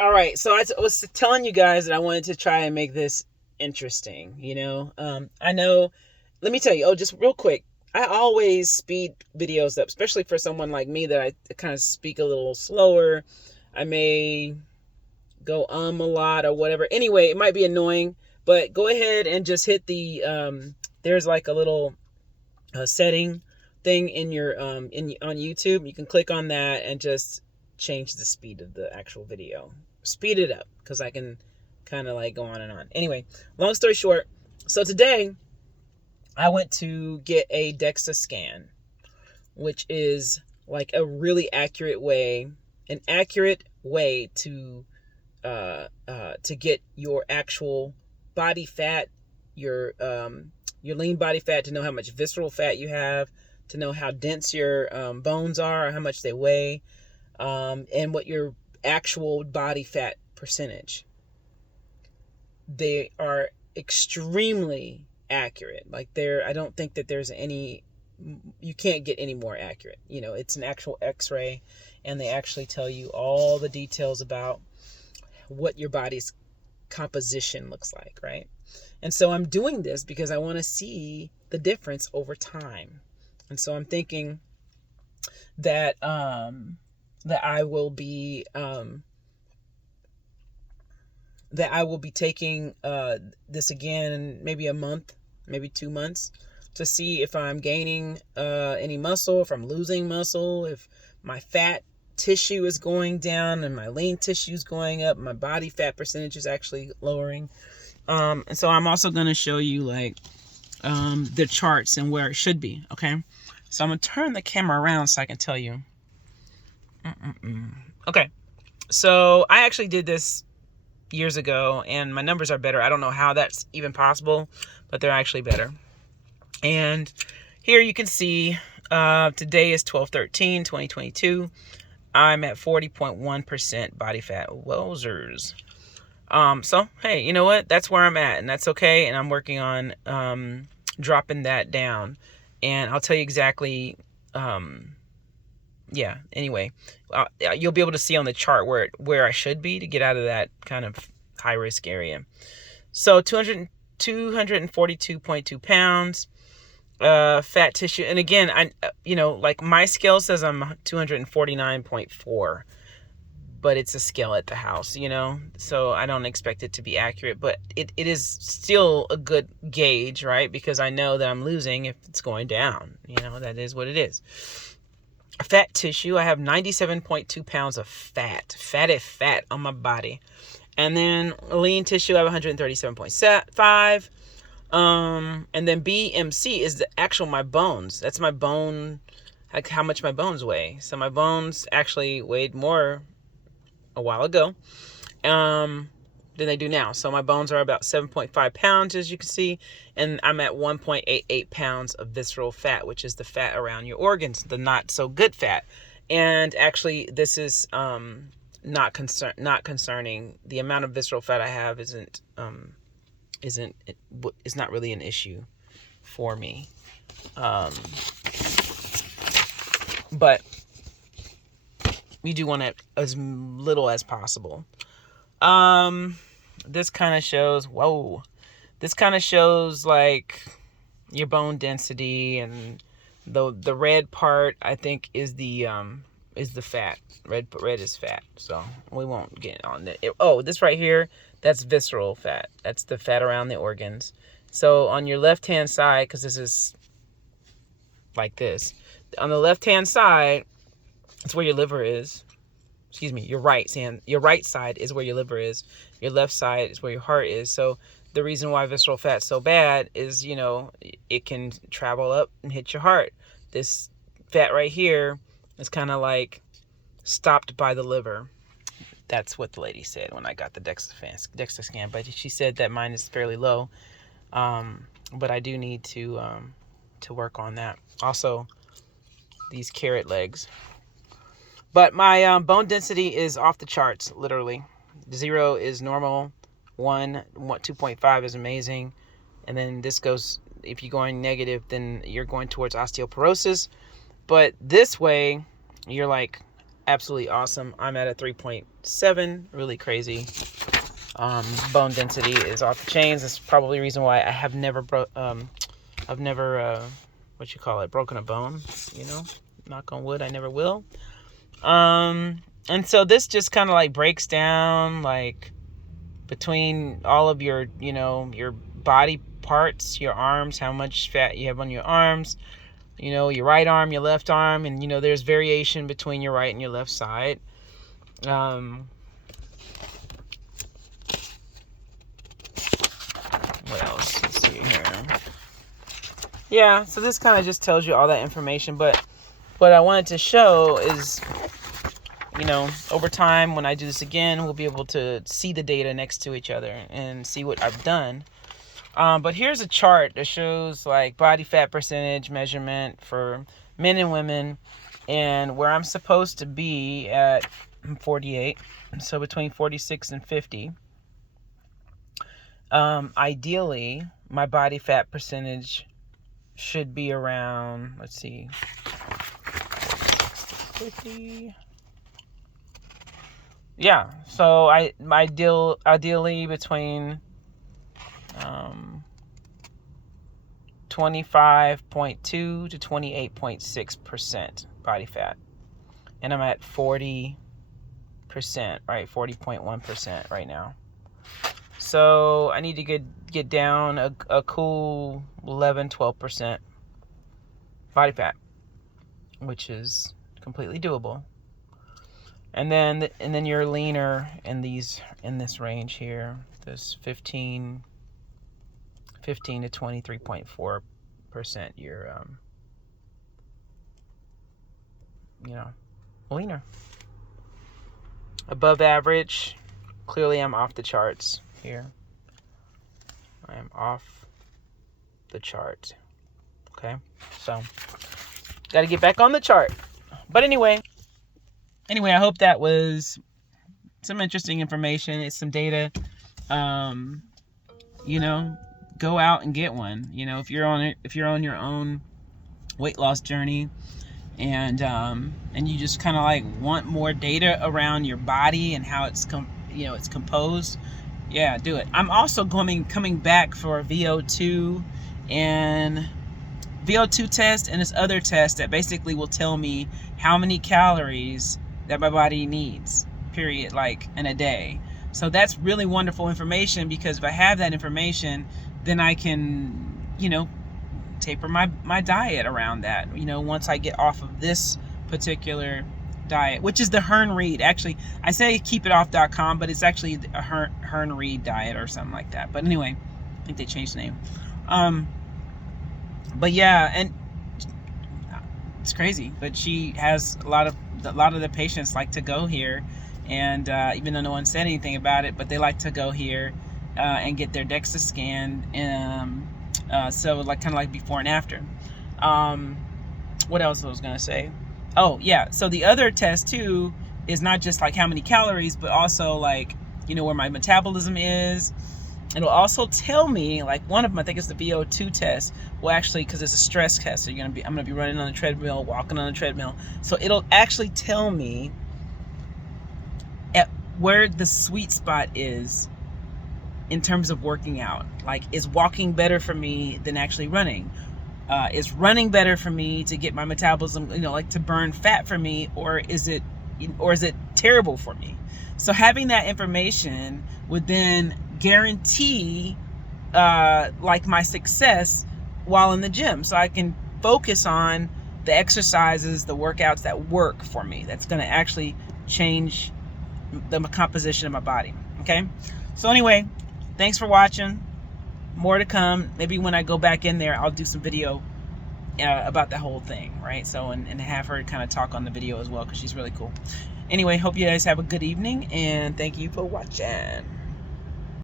All right, so I was telling you guys that I wanted to try and make this interesting. I know. Let me tell you. Oh, just real quick. I always speed videos up, especially for someone like me that I kind of speak a little slower. I may go a lot or whatever. Anyway, it might be annoying, but go ahead and just hit the there's like a little setting thing in your on YouTube. You can click on that and just change the speed of the actual video. Speed it up because I can kind of like go on and on. Anyway, long story short, so today I went to get a Dexa scan, which is like a really an accurate way to get your actual body fat, your lean body fat, to know how much visceral fat you have, to know how dense your bones are, or how much they weigh, and what your actual body fat percentage. They are extremely accurate. I don't think that you can't get any more accurate. It's an actual x-ray, and they actually tell you all the details about what your body's composition looks like, right? And so I'm doing this because I want to see the difference over time. And so I'm thinking that that I will be taking this again in maybe a month, maybe 2 months, to see if I'm gaining any muscle, if I'm losing muscle, if my fat tissue is going down and my lean tissue is going up, my body fat percentage is actually lowering. And so I'm also going to show you the charts and where it should be. Okay. So I'm going to turn the camera around so I can tell you. Okay. So I actually did this years ago and my numbers are better. I don't know how that's even possible, but they're actually better. And here you can see, today is 12/13/2022. I'm at 40.1% body fat. Wowzers. So, hey, you know what? That's where I'm at, and that's okay. And I'm working on dropping that down. And I'll tell you exactly, anyway. You'll be able to see on the chart where I should be to get out of that kind of high-risk area. So, 242.2 pounds. Fat tissue, and again, like my scale says I'm 249.4, but it's a scale at the house, so I don't expect it to be accurate, but it is still a good gauge, right? Because I know that I'm losing if it's going down. That is what it is. Fat tissue, I have 97.2 pounds of fat on my body, and then lean tissue, I have 137.5. And then BMC is my bones. That's my bone, like how much my bones weigh. So my bones actually weighed more a while ago, than they do now. So my bones are about 7.5 pounds, as you can see, and I'm at 1.88 pounds of visceral fat, which is the fat around your organs, the not so good fat. And actually, this is, not concerning. The amount of visceral fat I have is not really an issue for me. But you do want it as little as possible. This kind of shows, like your bone density, and the red part I think is the fat. Red is fat, so we won't get on that. This right here, that's visceral fat. That's the fat around the organs. So on your left-hand side, because this is like this, on the left-hand side, it's where your liver is. Excuse me, your right side is where your liver is. Your left side is where your heart is. So the reason why visceral fat's so bad is, it can travel up and hit your heart. This fat right here is kind of like stopped by the liver. That's what the lady said when I got the Dexa scan. But she said that mine is fairly low. But I do need to work on that. Also, these carrot legs. But my bone density is off the charts, literally. 0 is normal. 2.5 is amazing. And then this goes, if you're going negative, then you're going towards osteoporosis. But this way, you're like absolutely awesome. I'm at a 3.7, really crazy. Bone density is off the chains. That's probably the reason why I have never what you call it, broken a bone, you know, knock on wood, I never will. And so this just kind of like breaks down like between all of your, you know, your body parts, your arms, how much fat you have on your arms, you know, your right arm, your left arm, and, you know, there's variation between your right and your left side. What else? Let's see here. Yeah, so this kind of just tells you all that information, but what I wanted to show is, you know, over time, when I do this again, we'll be able to see the data next to each other and see what I've done. But here's a chart that shows like body fat percentage measurement for men and women, and where I'm supposed to be at 48, so between 46 and 50. Ideally, my body fat percentage should be around, let's see, 50. Yeah, so ideally between 25.2 to 28.6% body fat, and I'm at 40%, right? 40.1% right now. So I need to get down a cool 11-12% body fat, which is completely doable. And then you're leaner in this range here. This 15 to 23.4%. You're you know, leaner. Above average. Clearly, I'm off the charts here. I am off the chart. Okay, so got to get back on the chart. But anyway, I hope that was some interesting information. It's some data. You know, go out and get one. You know, if you're on your own weight loss journey, and you just kind of like want more data around your body and how it's it's composed, yeah, do it. I'm also coming back for a VO2 test and this other test that basically will tell me how many calories that my body needs, period, like in a day. So that's really wonderful information, because if I have that information, then I can, taper my diet around that, once I get off of this particular diet, which is the Hernried. Actually, I say keepitoff.com, but it's actually a Hernried diet or something like that. But anyway, I think they changed the name. But yeah, and it's crazy, but she has a lot of the patients like to go here, and even though no one said anything about it, but they like to go here and get their Dexa Scan, so like kind of like before and after. What else was I gonna say? Oh yeah, so the other test too is not just like how many calories, but also like where my metabolism is. It'll also tell me, like one of them, I think it's the VO2 test. Well, actually, because it's a stress test, so I'm gonna be running on a treadmill, walking on a treadmill. So it'll actually tell me at where the sweet spot is in terms of working out. Like, is walking better for me than actually running? Is running better for me to get my metabolism, like to burn fat for me, or is it terrible for me? So having that information would then guarantee like my success while in the gym, so I can focus on the exercises, the workouts that work for me, that's going to actually change the composition of my body. Okay, so anyway, thanks for watching. More to come. Maybe when I go back in there, I'll do some video about that whole thing, right? So and have her kind of talk on the video as well, because she's really cool. Anyway, hope you guys have a good evening, and thank you for watching.